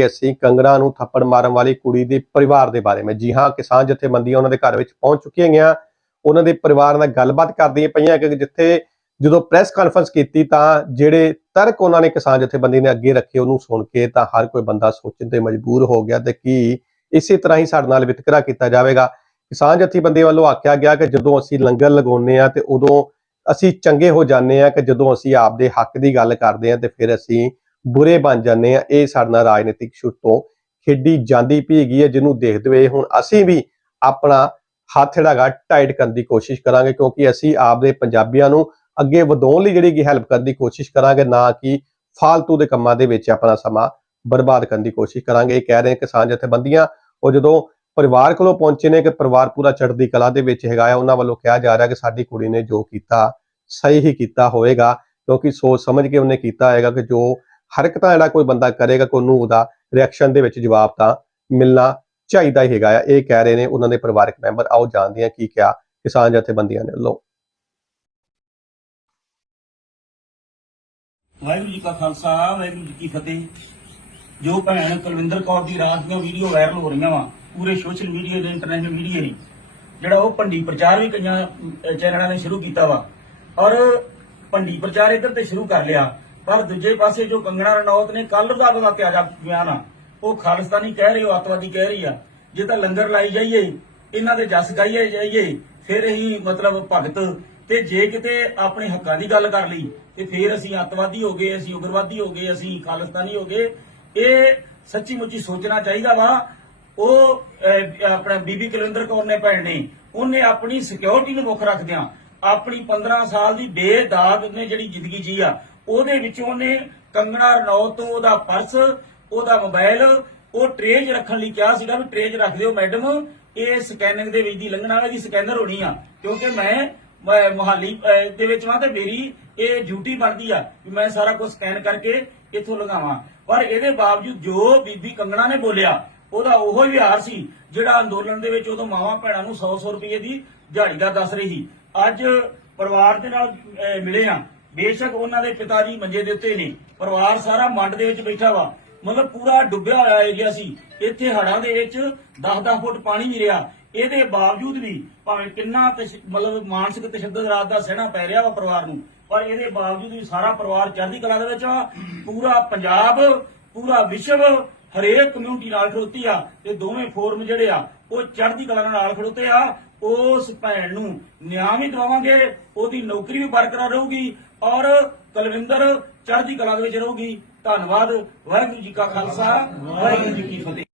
ਕਿ ਅਸੀਂ ਕੰਗਣਾ ਨੂੰ ਥੱਪੜ ਮਾਰਨ ਵਾਲੀ ਕੁੜੀ ਦੇ ਪਰਿਵਾਰ ਦੇ ਬਾਰੇ ਵਿੱਚ ਜੀ ਹਾਂ ਕਿਸਾਨ ਜਥੇਬੰਦੀਆਂ ਉਹਨਾਂ ਦੇ ਘਰ ਵਿੱਚ ਪਹੁੰਚ ਚੁੱਕੀਆਂ ਗਈਆਂ। ਉਹਨਾਂ ਦੇ ਪਰਿਵਾਰ ਨਾਲ ਗੱਲਬਾਤ ਕਰਦੀਆਂ ਪਈਆਂ ਕਿ ਜਿੱਥੇ ਜਦੋਂ ਪ੍ਰੈਸ ਕਾਨਫਰੰਸ ਕੀਤੀ ਤਾਂ ਜਿਹੜੇ ਤਰਕ ਉਹਨਾਂ ਨੇ ਕਿਸਾਨ ਜਥੇਬੰਦੀ ਨੇ ਅੱਗੇ ਰੱਖੇ ਉਹਨੂੰ ਸੁਣ ਕੇ ਤਾਂ ਹਰ ਕੋਈ ਬੰਦਾ ਸੋਚਣ ਤੇ ਮਜਬੂਰ ਹੋ ਗਿਆ ਤੇ ਕੀ ਇਸੇ ਤਰ੍ਹਾਂ ਹੀ ਸਾਡੇ ਨਾਲ ਵਿਤਕਰਾ ਕੀਤਾ ਜਾਵੇਗਾ। ਕਿਸਾਨ ਜਥੇਬੰਦੀ ਵੱਲੋਂ ਆਖਿਆ ਗਿਆ ਕਿ ਜਦੋਂ ਅਸੀਂ ਲੰਗਰ ਲਗਾਉਂਦੇ ਆ ਤੇ ਉਦੋਂ ਅਸੀਂ ਚੰਗੇ ਹੋ ਜਾਂਦੇ ਆ ਕਿ ਜਦੋਂ ਅਸੀਂ ਆਪਦੇ ਹੱਕ ਦੀ ਗੱਲ ਕਰਦੇ ਆ ਤੇ ਫਿਰ ਅਸੀਂ ਬੁਰੇ ਬਣ ਜਾਂਦੇ ਆ, ਇਹ ਸਾਡੇ ਨਾਲ ਰਾਜਨੀਤਿਕ ਸ਼ੁਰੂ ਤੋਂ ਖੇਡੀ ਜਾਂਦੀ ਪਈ ਹੈਗੀ ਹੈ ਜਿਹਨੂੰ ਦੇਖਦੇ ਹੋਏ ਹੁਣ ਅਸੀਂ ਵੀ ਆਪਣਾ ਹੱਥ ਜਿਹੜਾਗਾ ਟਾਈਟ ਕਰਨ ਦੀ ਕੋਸ਼ਿਸ਼ ਕਰਾਂਗੇ, ਕਿਉਂਕਿ ਅਸੀਂ ਆਪਦੇ ਪੰਜਾਬੀਆਂ ਨੂੰ ਅੱਗੇ ਵਧਾਉਣ ਲਈ ਜਿਹੜੀ ਕਿ ਹੈਲਪ ਕਰਨ ਦੀ ਕੋਸ਼ਿਸ਼ ਕਰਾਂਗੇ, ਨਾ ਕਿ ਫਾਲਤੂ ਦੇ ਕੰਮਾਂ ਦੇ ਵਿੱਚ ਆਪਣਾ ਸਮਾਂ ਬਰਬਾਦ ਕਰਨ ਦੀ ਕੋਸ਼ਿਸ਼ ਕਰਾਂਗੇ। ਇਹ ਕਹਿ ਰਹੇ ਕਿਸਾਨ ਜਥੇਬੰਦੀਆਂ, ਉਹ ਜਦੋਂ ਪਰਿਵਾਰ ਕੋਲੋਂ ਪਹੁੰਚੇ ਨੇ ਕਿ ਪਰਿਵਾਰ ਪੂਰਾ ਚੜ੍ਹਦੀ ਕਲਾ ਦੇ ਵਿੱਚ ਹੈਗਾ ਆ, ਉਹਨਾਂ ਵੱਲੋਂ ਕਿਹਾ ਜਾ ਰਿਹਾ ਕਿ ਸਾਡੀ ਕੁੜੀ ਨੇ ਜੋ ਕੀਤਾ, ਸਹੀ ਹੀ ਕੀਤਾ ਹੋਵੇਗਾ, ਕਿਉਂਕਿ ਸੋਚ ਸਮਝ ਕੇ ਉਹਨੇ ਕੀਤਾ ਹੋਏਗਾ ਕਿ ਜੋ ਹਰਕਤਾਂ ਜਿਹੜਾ ਕੋਈ ਬੰਦਾ ਕਰੇਗਾ ਕਿ ਉਹਨੂੰ ਉਹਦਾ ਰਿਐਕਸ਼ਨ ਦੇ ਵਿੱਚ ਜਵਾਬ ਤਾਂ ਮਿਲਣਾ ਚਾਹੀਦਾ ਹੀ ਹੈਗਾ ਆ। ਇਹ ਕਹਿ ਰਹੇ ਨੇ ਉਹਨਾਂ ਦੇ ਪਰਿਵਾਰਕ ਮੈਂਬਰ। ਆਓ ਜਾਣਦੇ ਹਾਂ ਕੀ ਕਿਹਾ ਕਿਸਾਨ ਜਥੇਬੰਦੀਆਂ ਨੇ। ਵੱਲੋਂ ਵਾਹਿਗੁਰੂ ਜੀ ਕਾ ਖਾਲਸਾ, ਵਾਹਿਗੁਰੂ ਜੀ ਕੀ ਫਤਿਹ। ਜੋ ਭੈਣ ਕੁਲਵਿੰਦਰ ਕੌਰ ਦੀ ਰਾਤ ਦੀਆਂ ਵੀਡੀਓ ਵਾਇਰਲ ਹੋ ਰਹੀਆਂ ਵਾ, ਪੂਰੇ ਸੋਸ਼ਲ ਮੀਡੀਆ ਤੇ ਇੰਟਰਨੈਸ਼ਨਲ ਮੀਡੀਆ ਨੇ। ਜਿਹੜਾ ਉਹ ਭੰਡੀ ਪ੍ਰਚਾਰ ਵੀ ਕਈਆਂ ਚੈਨਲਾਂ ਨੇ ਸ਼ੁਰੂ ਕੀਤਾ ਵਾ। ਔਰ ਭੰਡੀ ਪ੍ਰਚਾਰ ਇੱਧਰ ਤੇ ਸ਼ੁਰੂ ਕਰ ਲਿਆ। ਪਰ ਦੂਜੇ ਪਾਸੇ ਜੋ ਕੰਗਣਾ ਰਣੌਤ ਨੇ ਕੱਲ ਦਾ ਵਾਕਿਆ ਜਾ ਬਿਆਨ ਆ, ਉਹ ਖਾਲਿਸਤਾਨੀ ਕਹਿ ਰਹੇ ਹੋ, ਅੱਤਵਾਦੀ ਕਹਿ ਰਹੀ ਆ। ਜੇ ਤਾਂ ਲੰਗਰ ਲਾਈ ਜਾਈਏ, ਇਹਨਾਂ ਦੇ ਜਸ ਗਾਈਏ ਜਾਈਏ, ਫਿਰ ਹੀ ਮਤਲਬ ਭਗਤ। ਤੇ ਜੇ ਕਿਤੇ ਆਪਣੇ ਹੱਕਾਂ ਦੀ ਗੱਲ ਕਰ ਲਈ, ਤੇ ਫਿਰ ਅਸੀਂ ਅੱਤਵਾਦੀ ਹੋ ਗਏ, ਅਸੀਂ ਉਗਰਵਾਦੀ ਹੋ ਗਏ, ਅਸੀਂ ਖਾਲਿਸਤਾਨੀ ਹੋ ਗਏ। ਇਹ ਸੱਚੀ ਮੁੱਚੀ ਸੋਚਣਾ ਚਾਹੀਦਾ ਵਾ। ਉਹ ਆਪਣਾ ਬੀਬੀ ਕਲਿੰਦਰ ਕੌਰ ਨੇ ਭੈਣ ਨੇ, ਉਹਨੇ ਆਪਣੀ ਸਿਕਿਉਰਿਟੀ ਨੂੰ ਮੁੱਖ ਰੱਖਦਿਆਂ ਆਪਣੀ 15 ਸਾਲ ਦੀ ਬੇਦਾਗ ਨੇ ਜਿਹੜੀ ਜ਼ਿੰਦਗੀ ਜੀ ਆ ਉਹਦੇ ਵਿੱਚ ਉਹਨੇ ਕੰਗਣਾ ਰਣੌਤ ਤੋਂ ਉਹਦਾ ਪਰਸ, ਉਹਦਾ ਮੋਬਾਈਲ, ਉਹ ਟਰੇਜ ਰੱਖਣ ਲਈ ਕਿਹਾ ਸੀਗਾ ਵੀ ਟਰੇਜ ਰੱਖ ਦਿਓ ਮੈਡਮ, ਇਹ ਸਕੈਨਿੰਗ ਦੇ ਵਿੱਚ ਦੀ ਲੰਘਣਾ ਦੀ ਸਕੈਨਰ ਹੋਣੀ ਆ। ਕਿਉਂਕਿ ਮੈਂ ਮੁਹਾਲੀ ਦੇ ਵਿੱਚ ਵਾਂ ਤੇ ਮੇਰੀ ਇਹ ਡਿਊਟੀ ਬਣਦੀ ਆ ਵੀ ਮੈਂ ਸਾਰਾ ਕੁਝ ਸਕੈਨ ਕਰਕੇ ਇੱਥੋਂ ਲਗਾਵਾਂ ਪਰ ਇਹਦੇ ਬਾਵਜੂਦ ਜੋ ਬੀਬੀ ਕੰਗਣਾ ਨੇ ਬੋਲਿਆ, ਉਹਦਾ ਉਹੋ ਹੀ ਵਿਹਾਰ ਸੀ ਜਿਹੜਾ ਅੰਦੋਲਨ ਦੇ ਵਿੱਚ ਉਦੋਂ ਮਾਵਾਂ ਭੈਣਾਂ ਨੂੰ 100-100 ਰੁਪਏ ਦੀ ਦਿਹਾੜੀ ਦਾ ਦੱਸ ਰਹੀ ਸੀ। ਅੱਜ ਪਰਿਵਾਰ ਦੇ ਨਾਲ ਮਿਲੇ ਆ। ਬੇਸ਼ੱਕ ਉਹਨਾਂ ਦੇ ਪਿਤਾ ਜੀ ਮੰਜੇ ਦੇ ਉੱਤੇ ਨੇ, ਪਰਿਵਾਰ ਸਾਰਾ ਮੰਡ ਦੇ ਵਿੱਚ ਬੈਠਾ ਵਾ ਮਤਲਬ ਪੂਰਾ ਡੁੱਬਿਆ ਹੋਇਆ ਏਰੀਆ ਸੀ। ਇੱਥੇ ਹੜਾਂ ਦੇ ਵਿੱਚ 10-10 ਫੁੱਟ ਪਾਣੀ ਵੀ ਰਿਹਾ। ਇਹਦੇ ਬਾਵਜੂਦ ਵੀ ਭਾਵੇਂ ਕਿੰਨਾ ਮਤਲਬ ਮਾਨਸਿਕ ਤਸ਼ੱਦਦ ਰਾਤ ਦਾ ਸਹਿਣਾ ਪੈ ਰਿਹਾ ਵਾ ਪਰਿਵਾਰ ਨੂੰ, ਪਰ ਇਹਦੇ ਬਾਵਜੂਦ ਵੀ ਸਾਰਾ ਪਰਿਵਾਰ ਚੜ੍ਹਦੀ ਕਲਾ ਦੇ ਵਿੱਚ ਆ ਪੂਰਾ ਪੰਜਾਬ, ਪੂਰਾ ਵਿਸ਼ਵ ਹਰੇਕ ਕਮਿਊਨਿਟੀ ਨਾਲ ਖੜੋਤੀ ਆ, ਤੇ ਦੋਵੇਂ ਫੋਰਮ ਜਿਹੜੇ ਆ ਉਹ ਚੜ੍ਹਦੀ ਕਲਾ ਨਾਲ ਖੜੋਤੇ ਆ, ਉਸ ਭੈਣ ਨੂੰ ਨਿਆਂ ਵੀ ਦਵਾਵਾਂਗੇ, ਉਹਦੀ ਨੌਕਰੀ ਵੀ ਬਰਕਰਾਰ ਰਹੂਗੀ ਔਰ ਕਲਵਿੰਦਰ ਚੜ੍ਹਦੀ ਕਲਾ ਦੇ ਵਿੱਚ ਰਹੂਗੀ। ਧੰਨਵਾਦ, ਵਾਹਿਗੁਰੂ ਜੀ ਕਾ ਖਾਲਸਾ, ਵਾਹਿਗੁਰੂ ਜੀ ਕੀ ਫਤਿਹ।